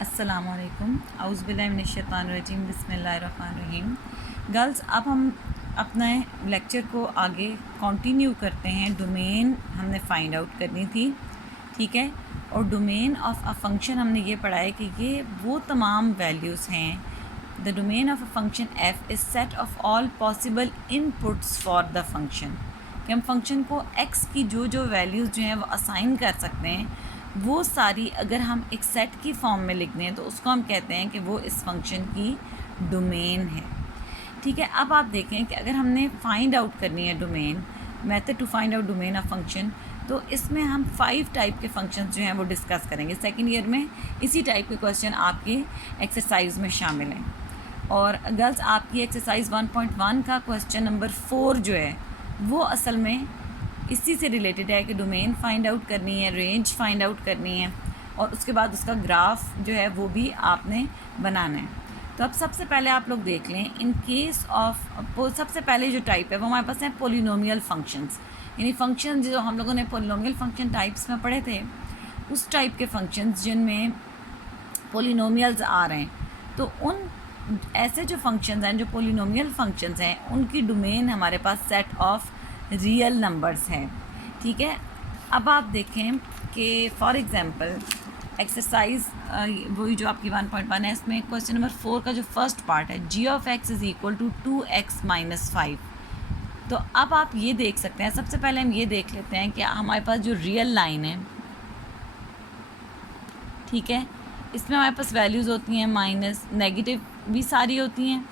अस्सलामुअलैकुम औज़ुबिल्लाहि मिनश्शैतानिर्रजीम बिस्मिल्लाहिर्रहमानिर्रहीम। गर्ल्स, अब हम अपने लेक्चर को आगे कंटिन्यू करते हैं। डोमेन हमने फाइंड आउट करनी थी, ठीक है। और डोमेन ऑफ अ फंक्शन हमने ये पढ़ा है कि ये वो तमाम वैल्यूज़ हैं। The domain of a function F is set of all possible inputs for the function, कि हम फंक्शन को एक्स की जो जो वैल्यूज़ जो हैं वो असाइन कर सकते हैं, वो सारी अगर हम एक सेट की फॉर्म में लिख दें तो उसको हम कहते हैं कि वो इस फंक्शन की डोमेन है, ठीक है। अब आप देखें कि अगर हमने फाइंड आउट करनी है domain, method to find out domain of function, तो इसमें हम 5 टाइप के फंक्शंस जो हैं वो डिस्कस करेंगे। सेकेंड ईयर में इसी टाइप के क्वेश्चन आपकी एक्सरसाइज में शामिल हैं। और गर्ल्स, आपकी एक्सरसाइज 1.1 का क्वेश्चन नंबर 4 जो है वो असल में इसी से रिलेटेड है कि डोमेन फाइंड आउट करनी है, रेंज फाइंड आउट करनी है, और उसके बाद उसका ग्राफ जो है वो भी आपने बनाना है। तो अब सबसे पहले आप लोग देख लें, इन केस ऑफ सबसे पहले जो टाइप है वो हमारे पास है पोलिनोमियल फंक्शंस, यानी फंक्शन जो हम लोगों ने पोलिनोमियल फंक्शन टाइप्स में पढ़े थे, उस टाइप के फंक्शंस जिनमें पोलिनोमियल्स आ रहे हैं। तो उन ऐसे जो फंक्शंस हैं, जो पोलिनोमियल फंक्शंस हैं, उनकी डोमेन हमारे पास सेट ऑफ रियल नंबर्स हैं, ठीक है। अब आप देखें कि फॉर एग्जांपल एक्सरसाइज वही जो आपकी 1.1 है, इसमें क्वेश्चन नंबर 4 का जो फर्स्ट पार्ट है, G of x is equal to 2x minus 5। तो अब आप ये देख सकते हैं, सबसे पहले हम ये देख लेते हैं कि हमारे पास जो रियल लाइन है, ठीक है, इसमें हमारे पास वैल्यूज़ होती हैं माइनस, नेगेटिव भी सारी होती हैं,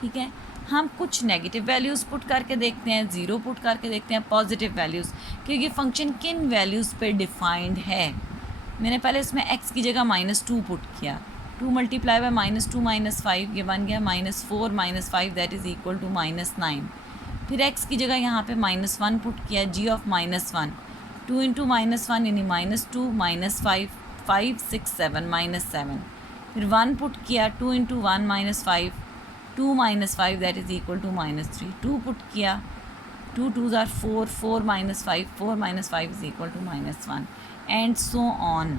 ठीक है। हम कुछ नेगेटिव वैल्यूज़ पुट करके देखते हैं, ज़ीरो पुट करके देखते हैं, पॉजिटिव वैल्यूज़, क्योंकि फंक्शन किन वैल्यूज़ पे डिफाइंड है। मैंने पहले इसमें x की जगह -2 पुट किया, 2 मल्टीप्लाई बाय -2 माइनस 5, ये बन गया -4 minus 5 that is equal to -9। फिर x की जगह यहाँ पे -1 पुट किया, g ऑफ -1, 2 इंटू -1 यानी -2 -5, 5 6 7 -7। फिर 1 पुट किया, 2 into 1 -5, 2 minus 5 that is equal to -3। 2 put किया, 2 2s are 4, 4 minus 5, 4 minus 5 is equal to -1 and so on.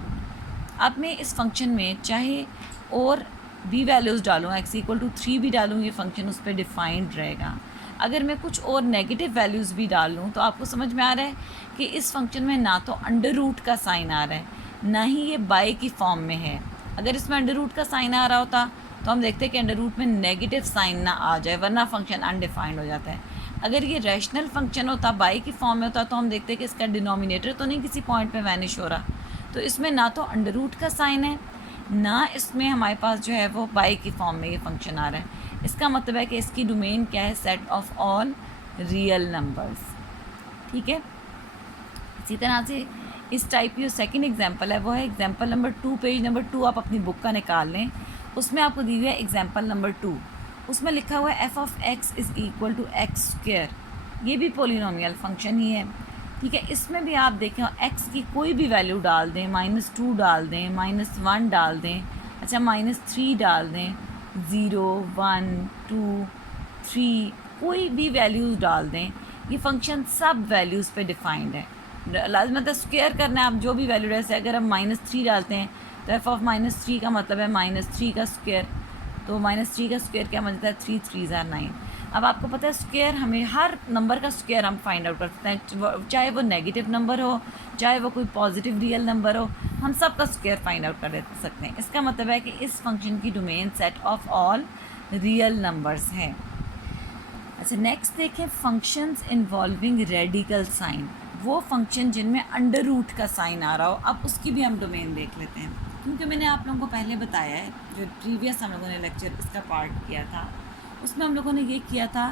अब मैं इस फंक्शन में चाहे और भी वैल्यूज़ डालूँ, x इक्वल टू 3 भी डालूँ, ये फंक्शन उस पर डिफाइंड रहेगा। अगर मैं कुछ और नेगेटिव वैल्यूज़ भी डाल लूँ, तो आपको समझ में आ रहा है कि इस फंक्शन में ना तो अंडर रूट का साइन आ रहा है, ना ही ये बाय की फॉर्म में है। अगर इसमें अंडर रूट का साइन आ रहा होता तो हम देखते हैं कि अंडर रूट में नेगेटिव साइन ना आ जाए, वरना फंक्शन अनडिफाइंड हो जाता है। अगर ये रैशनल फंक्शन होता, बाई की फॉर्म में होता, तो हम देखते हैं कि इसका डिनोमिनेटर तो नहीं किसी पॉइंट पे वैनिश हो रहा। तो इसमें ना तो अंडर रूट का साइन है, ना इसमें हमारे पास जो है वो बाई की फॉर्म में ये फंक्शन आ रहा है। इसका मतलब है कि इसकी डोमेन क्या है, set of all real numbers, ठीक है। इसी तरह से इस टाइप की जो सेकेंड एग्जाम्पल है वो है एग्जाम्पल नंबर 2, पेज नंबर 2 आप अपनी बुक का निकाल लें। उसमें आपको दी हुई है एग्जाम्पल नंबर 2, उसमें लिखा हुआ है f of x is equal to x square. ये भी पोलिनोमियल फंक्शन ही है, ठीक है। इसमें भी आप देखें, एक्स की कोई भी वैल्यू डाल दें, -2 डाल दें, -1 डाल दें, अच्छा -3 डाल दें, 0 1 2 3 कोई भी वैल्यूज़ डाल दें, ये फंक्शन सब वैल्यूज़ पे डिफाइंड है। लाजमत मतलब स्क्वेयर करना है, आप जो भी वैल्यू, जैसे अगर हम -3 डालते हैं तो एफ ऑफ -3 का मतलब है -3 का स्क्वेयर। तो -3 का स्क्वेयर क्या बनता है, 3 3s आर 9। अब आपको पता है स्क्वेयर, हमें हर नंबर का स्क्वेयर हम फाइंड आउट कर सकते हैं, चाहे वो नेगेटिव नंबर हो, चाहे वो कोई पॉजिटिव रियल नंबर हो, हम सब का स्क्वेयर फाइंड आउट कर सकते हैं। इसका मतलब है कि इस फंक्शन की domain set of all real numbers है। अच्छा, नेक्स्ट देखें, फंक्शंस इन्वॉल्विंग रेडिकल साइन, वो फंक्शन जिनमें अंडर रूट का साइन आ रहा हो। अब उसकी भी हम डोमेन देख लेते हैं, क्योंकि मैंने आप लोगों को पहले बताया है, जो प्रीवियस हम लोगों ने लेक्चर इसका पार्ट किया था, उसमें हम लोगों ने ये किया था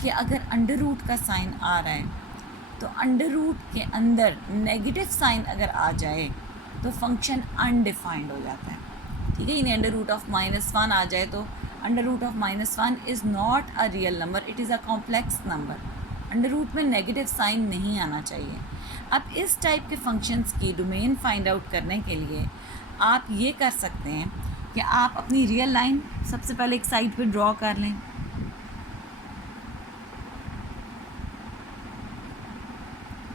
कि अगर अंडर रूट का साइन आ रहा है तो अंडर रूट के अंदर नेगेटिव साइन अगर आ जाए तो फंक्शन अनडिफाइंड हो जाता है, ठीक है। यानी अंडर रूट ऑफ -1 आ जाए तो under root of -1 is not a real number, it is a complex number. Under root में नेगेटिव साइन नहीं आना चाहिए। अब इस टाइप के फंक्शंस की डोमेन फाइंड आउट करने के लिए आप ये कर सकते हैं कि आप अपनी रियल लाइन सबसे पहले एक साइड पे ड्रॉ कर लें,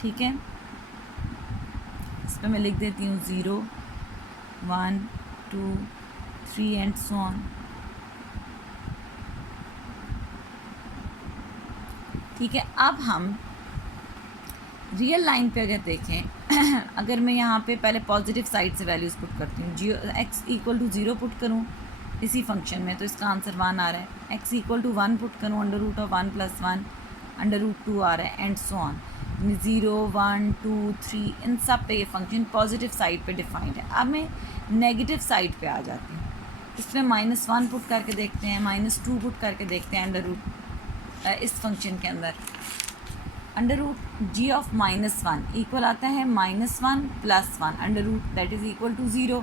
ठीक है। इस पर मैं लिख देती हूँ 0 1 2 3 एंड सो ऑन। ठीक है, अब हम रियल लाइन पे अगर देखें अगर मैं यहाँ पे पहले पॉजिटिव साइड से वैल्यूज़ पुट करती हूँ, x इक्वल टू 0 पुट करूँ इसी फंक्शन में तो इसका आंसर 1 आ रहा है। x इक्वल टू 1 पुट करूँ, under root of 1 plus 1 under root 2 आ रहा है एंड सो ऑन। 0 1 2 3 इन सब पे ये फंक्शन पॉजिटिव साइड पे डिफाइंड है। अब मैं नेगेटिव साइड पे आ जाती हूँ, इसमें -1 पुट करके देखते हैं, -2 पुट करके देखते हैं अंडर रूट इस फंक्शन के अंदर। Under root g of -1 equal आता है -1 plus 1 under root that is equal to 0,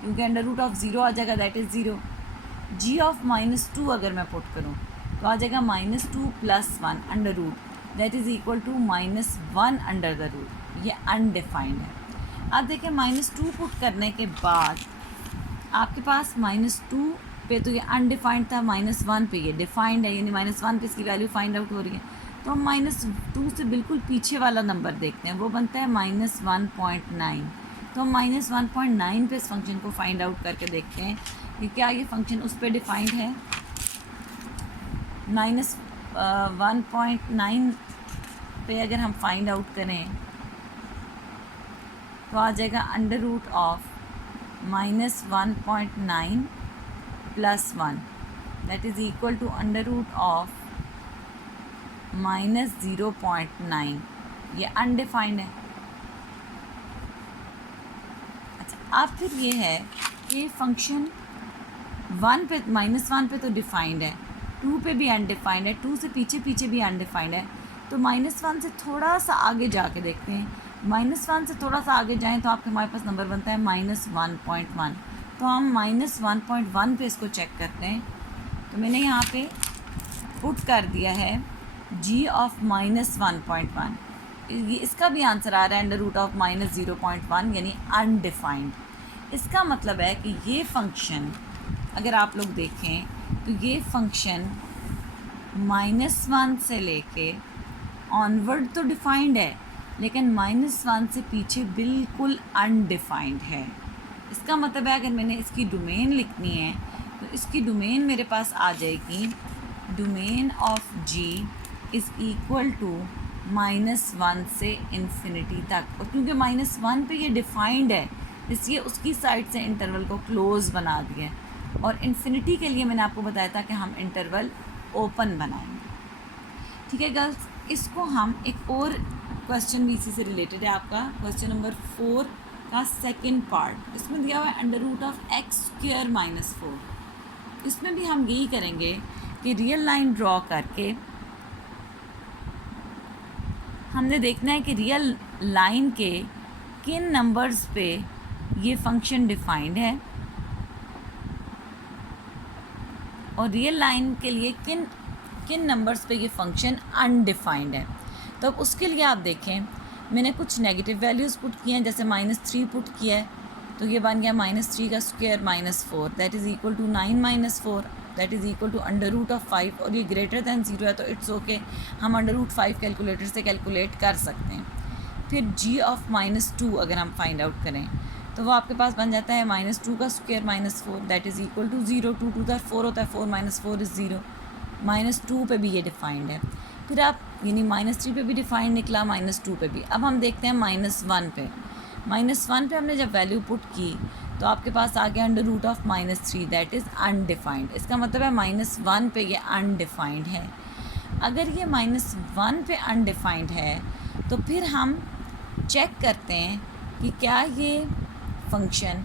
क्योंकि अंडर रूट ऑफ 0 आ जाएगा दैट इज़ 0। जी ऑफ -2 अगर मैं पुट करूँ तो आ जाएगा -2 plus 1 under root that is equal to -1 under the root. ये अनडिफाइंड है। अब देखें -2 पुट करने के बाद आपके पास -2 पे तो ये अनडिफाइंड था, -1 पे ये डिफाइंड है, यानी -1 पे इसकी वैल्यू फाइंड आउट हो रही है। तो हम -2 से बिल्कुल पीछे वाला नंबर देखते हैं, वो बनता है -1.9। तो हम -1.9 पे इस फंक्शन को फाइंड आउट करके देखते हैं कि क्या ये फंक्शन उस पर डिफाइंड है। -1.9 पे अगर हम फाइंड आउट करें तो आ जाएगा under root of -1.9 plus 1 that is equal to under root of -0.9। ये अनडिफाइंड है। अच्छा, अब फिर ये है कि फंक्शन 1 पे -1 पे तो डिफाइंड है, 2 पे भी अनडिफाइंड है, 2 से पीछे पीछे भी अनडिफाइंड है। तो -1 से थोड़ा सा आगे जाके देखते हैं, -1 से थोड़ा सा आगे जाएं तो आपके हमारे पास नंबर बनता है -1.1। तो हम -1.1 पे इसको चेक करते हैं। तो मैंने यहाँ पे पुट कर दिया है g ऑफ -1.1, ये इसका भी आंसर आ रहा है अंडर रूट ऑफ -0.1 यानी अनडिफाइंड। इसका मतलब है कि ये फंक्शन अगर आप लोग देखें तो ये फंक्शन -1 से लेके ऑनवर्ड तो डिफाइंड है, लेकिन -1 से पीछे बिल्कुल अनडिफाइंड है। इसका मतलब है अगर मैंने इसकी डोमेन लिखनी है तो इसकी डोमेन मेरे पास आ जाएगी, domain of g is equal to -1 से इन्फिनिटी तक। और क्योंकि -1 पे ये डिफाइंड है इसलिए उसकी साइड से इंटरवल को क्लोज बना दिया, और इन्फिनिटी के लिए मैंने आपको बताया था कि हम इंटरवल ओपन बनाएंगे। ठीक है गर्ल्स, इसको हम एक और क्वेश्चन भी इसी से रिलेटेड है, आपका क्वेश्चन नंबर 4 का सेकंड पार्ट। इसमें दिया हुआ है अंडर रूट ऑफ x² - 4। इसमें भी हम यही करेंगे कि रियल लाइन ड्रॉ करके हमने देखना है कि रियल लाइन के किन नंबर्स पे ये फंक्शन डिफाइंड है और रियल लाइन के लिए किन किन नंबर्स पे ये फंक्शन अनडिफाइंड है। तो अब उसके लिए आप देखें, मैंने कुछ नेगेटिव वैल्यूज़ पुट किए हैं, जैसे -3 पुट किया है तो ये बन गया -3 का square -4 that is equal to 9 - 4 that is equal to under root of 5, और ये ग्रेटर दैन 0 है तो इट्स ओके, हम अंडर रूट 5 कैलकुलेटर से कैलकुलेट कर सकते हैं। फिर g ऑफ -2 अगर हम फाइंड आउट करें तो वो आपके पास बन जाता है -2 का square -4 that is equal to 0, 2 to the 4 होता है, 4 - 4 इज़ 0। -2 पे भी ये डिफाइंड है। फिर आप यानी -3 पे भी डिफाइंड निकला, -2 पे भी। अब हम देखते हैं -1 पे। -1 पे हमने जब वैल्यू पुट की तो आपके पास आ गया under root of -3 that is undefined. इसका मतलब है -1 पे ये अनडिफाइंड है। अगर ये -1 पे अनडिफाइंड है तो फिर हम चेक करते हैं कि क्या ये फंक्शन,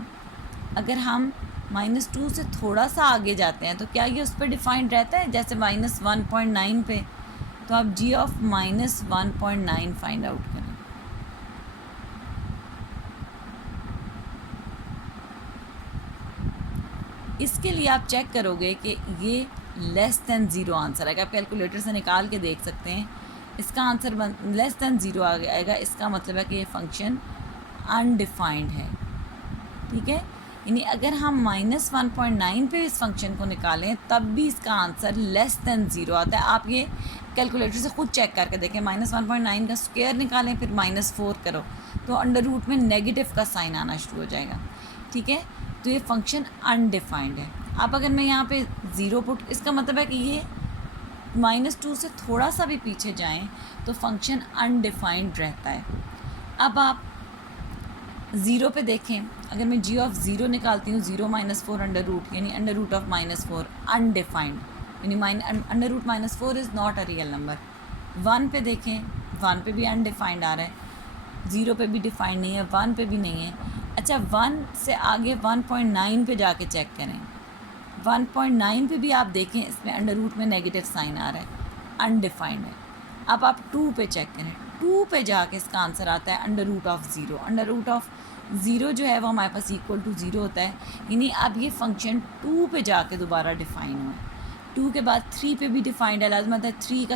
अगर हम -2 से थोड़ा सा आगे जाते हैं तो क्या ये उस पर डिफाइंड रहता है, जैसे -1.9 पे। तो आप g ऑफ -1.9 फाइंड आउट करें। इसके लिए आप चेक करोगे कि ये लेस दैन 0 आंसर आएगा। आप कैलकुलेटर से निकाल के देख सकते हैं, इसका आंसर लेस दैन 0 आएगा। इसका मतलब है कि ये फंक्शन अनडिफाइंड है। ठीक है, यानी अगर हम -1.9 पे इस फंक्शन को निकालें तब भी इसका आंसर लेस देन 0 आता है। आप ये कैलकुलेटर से खुद चेक करके देखें, -1.9 का स्क्वायर निकालें फिर -4 करो तो अंडर रूट में नेगेटिव का साइन आना शुरू हो जाएगा। ठीक है, तो ये फंक्शन अनडिफाइंड है। अब अगर मैं यहाँ पे 0 पुट, इसका मतलब है कि ये -2 से थोड़ा सा भी पीछे जाएं तो फंक्शन अनडिफाइंड रहता है। अब आप 0 पे देखें, अगर मैं g ऑफ 0 निकालती हूँ 0 - 4 अंडर रूट, यानी अंडर रूट ऑफ -4 अनडिफाइंड, यानी under root -4 is not a real number. 1 पे देखें, 1 पे भी अनडिफाइंड आ रहा है, 0 पे भी डिफाइंड नहीं है, 1 पे भी नहीं है। अच्छा, 1 से आगे 1.9 पे जाके चेक करें, 1.9 पे भी आप देखें इसमें अंडर रूट में नेगेटिव साइन आ रहा है, अनडिफाइंड है। अब आप 2 पे चेक करें, 2 पे जाके इसका आंसर आता है under root of 0। Under root of 0 जो है वो हमारे पास इक्वल टू 0 होता है, यानी अब ये फंक्शन 2 पे जाके दोबारा डिफाइन हुआ है। 2 के बाद 3 पे भी डिफाइंड है, लाजमत है 3 का